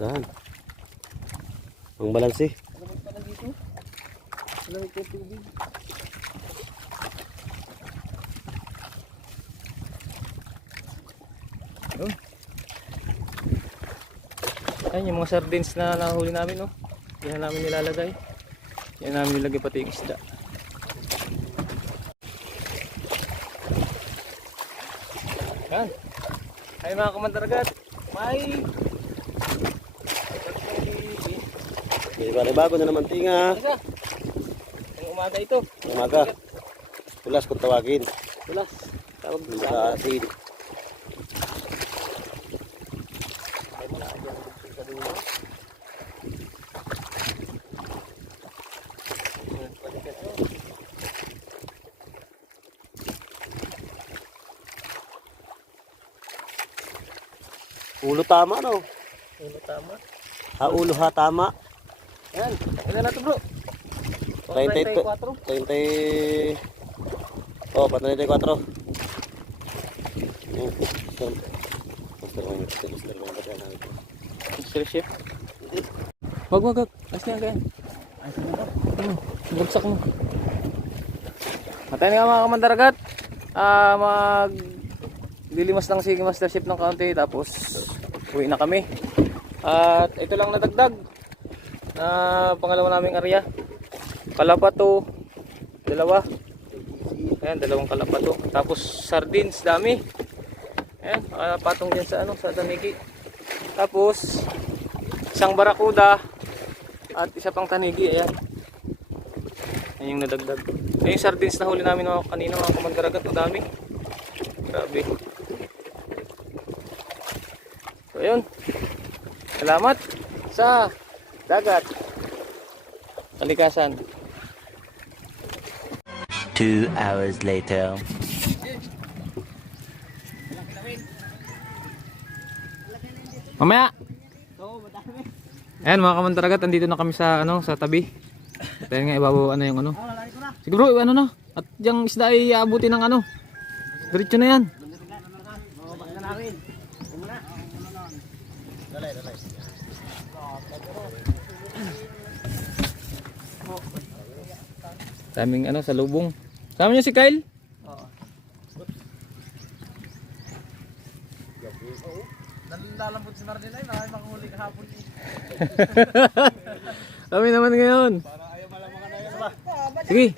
Dahan. Ang balansi. Malamig pala dito. Malamig yung tubig. Ayan yung mga sardines na nahuli namin Yan na namin nilalagay. Yan namin nilagay pati yung isda. Yan. Ay mga kamandaragat, may Bago na naman tinga. isa. Ang umaga ito. Umaga. Tulas kung tawagin. Tulas. Tawag Sa asin. Ay mo na dyan sa dulo. Balikan Ulo tama Ulo tama. Ulo tama. Ayan. Ilan na ito bro? 32. 30. Oh, 34. Mr. Chef. Wag. Ayos na yan kaya. Bugsak mo. Matay nga mga kamandaragat. Maglilimas lang si Master Chef ng kaunti. Tapos uwi na kami. At ito lang nadagdag na pangalawa naming area. Kalapato. Dalawa. Ayan, dalawang kalapato. Tapos sardines, dami. Ayan, patong dyan sa sa tanigi. Tapos isang barakuda at isa pang tanigi. Ayan. Ayan yung nadagdag. Ayan yung sardines na huli namin kanina mga kamandaragat. Dami. Grabe. So ayun. Salamat sa dagat. Kalikasan. 2 hours later. Mamaya. Ayan mga kamandaragat, andito na kami sa sa tabi. Dahil nga ibabaw yung Sige bro, na. At yung isda ay aabuti ng Diretso na yan. Daming sa lubong. Sama niyo si Kyle? Oo. Nalalambot si Marlene ay makahuli kahapon. Kami naman ngayon. Sige.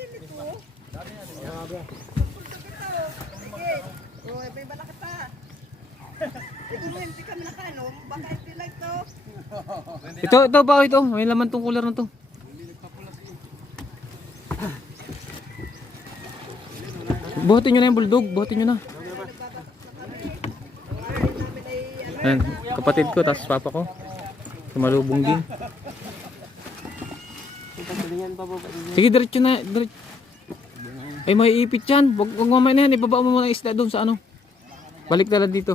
Ito ba ito? May laman tong cooler na to. Buhatin nyo na yung bulldog, buhatin nyo na. Ayan, kapatid ko, tapos papa ko. Sumalubong din. Pagkalingan pa po. Sige, diretso na. Diretso. Ay, may ipit yan. Wag mamaya na yan. Ibaba mo muna isda doon sa ano. Balik na lang dito.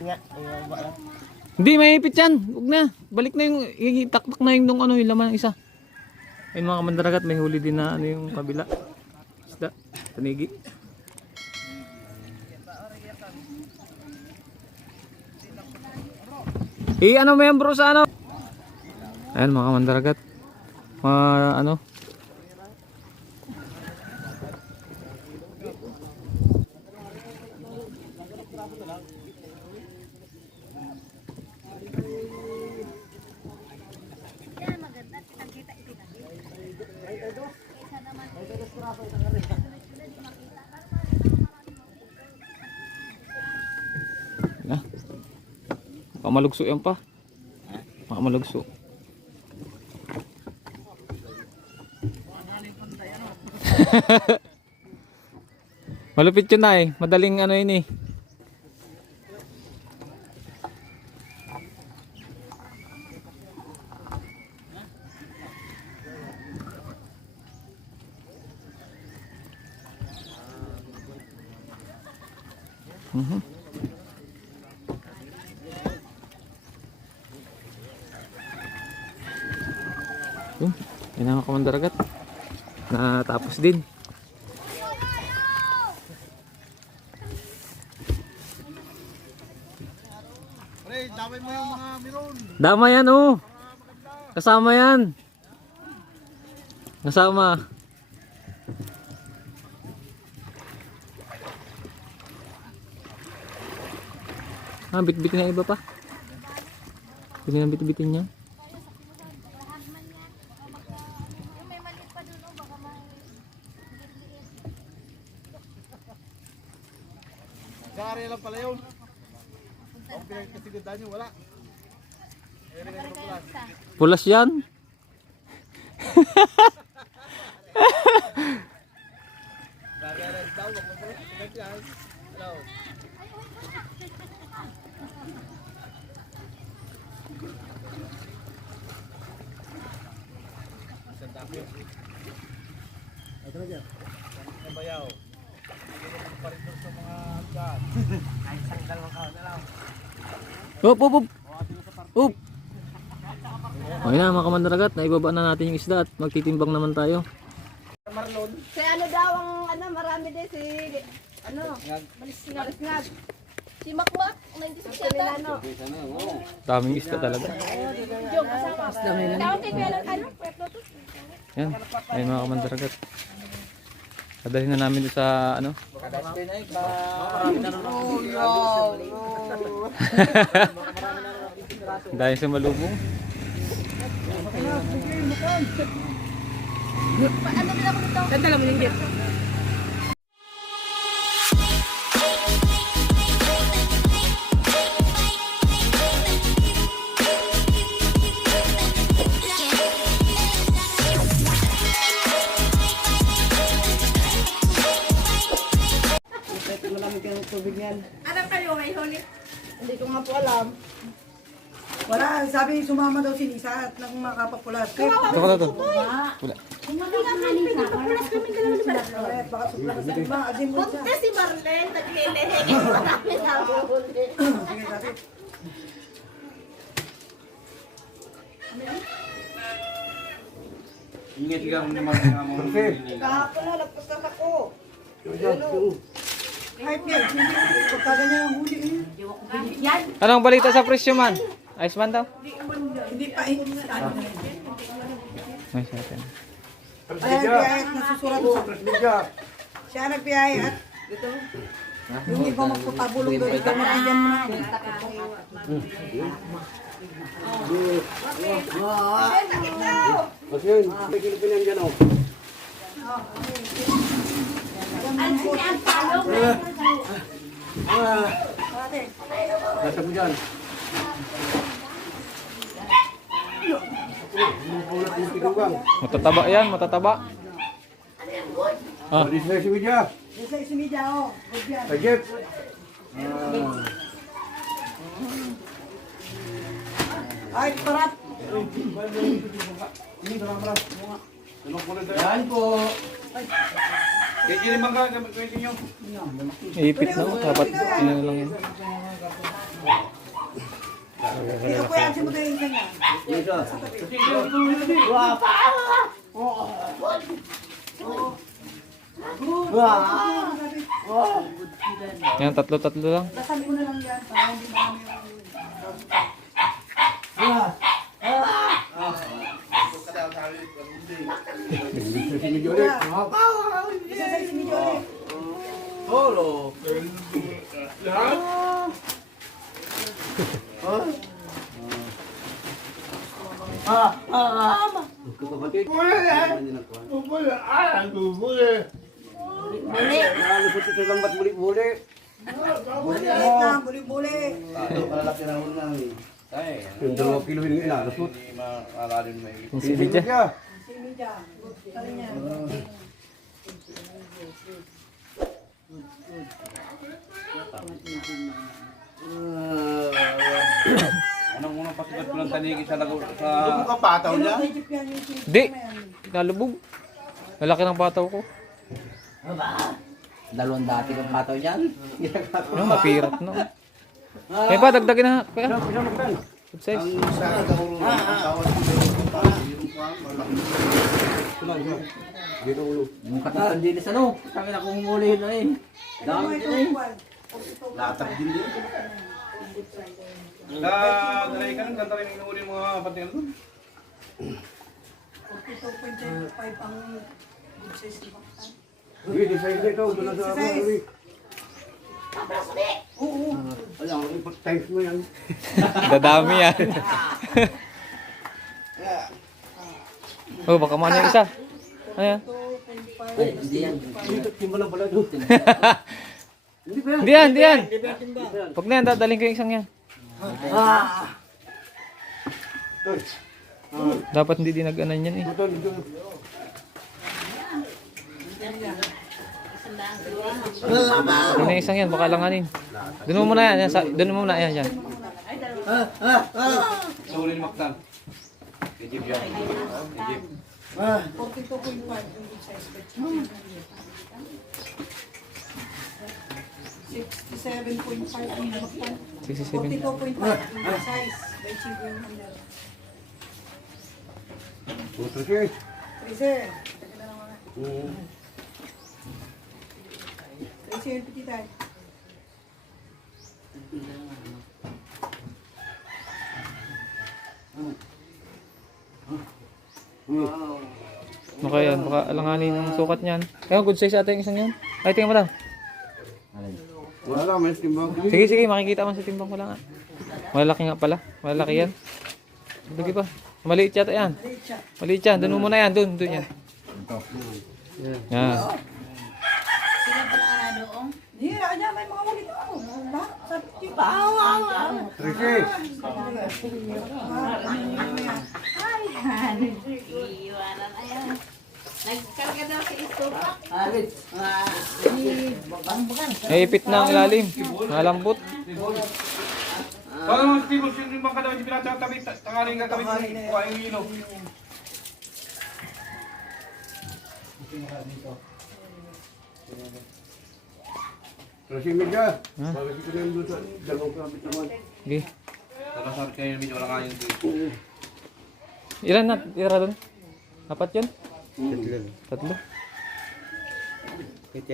Nga, ayaw ba lang. Hindi, may ipit yan. Huwag na. Balik na yung, itaktak na yung nung ano, yung laman ng isa. Ayun mga kamandaragat, may huli din na ano yung kabila. Isda. Tanigi. Ano membro sa ano? Ayan mga kamandaragat. Ano? Baka malugso yan pa. Baka malugso. Malupit yun na eh. Madaling ano yun eh. Yun ang kamandaragat. Natapos din. Damay mo yung mga meron. Dama yan oh. Kasama yan. Kasama. Bit-bitin na iba pa. Hindi na bit-bitin niya. Kari lang pala yun. Ang pinagkasigadan nyo, wala. Pulas yan. Up, up, up. Up. Okay na mga kamandaragat, naibaba na natin yung isda at magtitimbang naman tayo. Si ano daw ang ano, marami din si ano, malis-ngag. Si Makmak, 96 yata. Daming isda talaga. Yung kasama. Tawag kay Kuya lang ano, Puerto to. Yan, ay mga kamandaragat. Kadalhin na namin doon sa ano. Dahil sa malubong. Ano nila ko nito? Dadala mo yung gift. Ano kayo may huli? Hindi ko nga po alam. Wala, sabi sumama daw si Lisa at nang makapapulas. Kaya Ito ka na to. Wala. baka supla ka sa iba. Adin mo siya. Punta si Marlene, naglilihig. Marami na huli. Sige, sabi. Ingat ka naman ng mga Kahapon na, lagpastas ako. Kahit yan, pagkaganyan ang huli eh. Anong balita sa presyo man? Ayos man daw? Hindi pa eh. May sa atin. Ay, nagpiyayat na susurat mo. Siya nagpiyayat. Yung iba magpapabulong doon, ikaw makagyan mo na. Mas yun, may Pilipinan dyan o. Nasa mo dyan. Matataba yan, matataba. Ah. This na si Widya. Isa isimidya ako. Huwag yan. Sa Jeff. Ay, parat. Yan po. Ipit na. Dapat ano lang yan. Ikaw po yan, simutin yung kanya. Yan, tatlo-tatlo lang. Dasal ko na lang yan. Para hindi marami Isa sa si Medyo ulit. Solo. Ulit na, buli-buli. Yung 2 kilo yung inalusot. Si Lydia. Si Medya. Tali niya. Anong unang pasikat ko ng tanigi sa lago sa... Medyo yan yung si Di. Nalubog. Lalaki ng pataw ko. Dalawang dati kang pataw niyan. Ano, mapirap no. May pa, dagdagin na. Kaya. Good size. Yung katawan din is ano. Tangin ako humulihin na eh. Dami din eh. Latag din din. Dalay ka nung kanta rin yung inuuli mga kapatid ano? 42.5 ang good size ni Baktan. Hindi, sa inyo ito. Doon na sa Size. Wala, times mo yan. Dadami yan. Oh, baka man yung isa. Ayan. 2.5. Ay, hindi yan. Dito, timba lang pala doon. Hindi ba yan? Hindi yan, hindi yan. Huwag na yan, dadaling ko yung isang yan. Dapat hindi dinag-anan yan eh. Ito, dito. Huwag na yung isang yan, baka langanin. Doon mo muna yan, doon mo muna yan. Yan. Suuli ni Mactan. Egypt yan. Egypt. 42.5 ang good size. 67.5 ang Baktan. 67. 42.5 ang good size. By Chief yung handle. Puto siya eh. Tracer. Teka na naman. Tracer yung petit tayo. Ano kaya yan, baka alanganin ang sukat niyan. Ayun, good size ata yung isang yan. Ay, tingnan mo lang. Wala lang, may timbang. Sige, sige, makikita man sa timbang ko lang. Malaki nga pala. Malaki yan. Lagi pa. Maliit yata yan. Maliit yan. Doon mo muna yan. Doon yan. Yan. Hindi, kanya may mga ulit ako. Wala. Sabi ko, Tricky. Nagkarga daw si Istupak. Naipit na ang ilalim. Malambot. Paano mga tibos yung mga kadawin yung pinatatabi, tangaling gagawin yung kuha yung hilo. Tricky medya. Bakit ito na yung doon sa dalawang kapit naman. Okay. Talasar kayo medyo wala kayong dito. Ilan na tira doon? Apat yun? Tatlo. Ito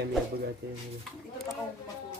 ako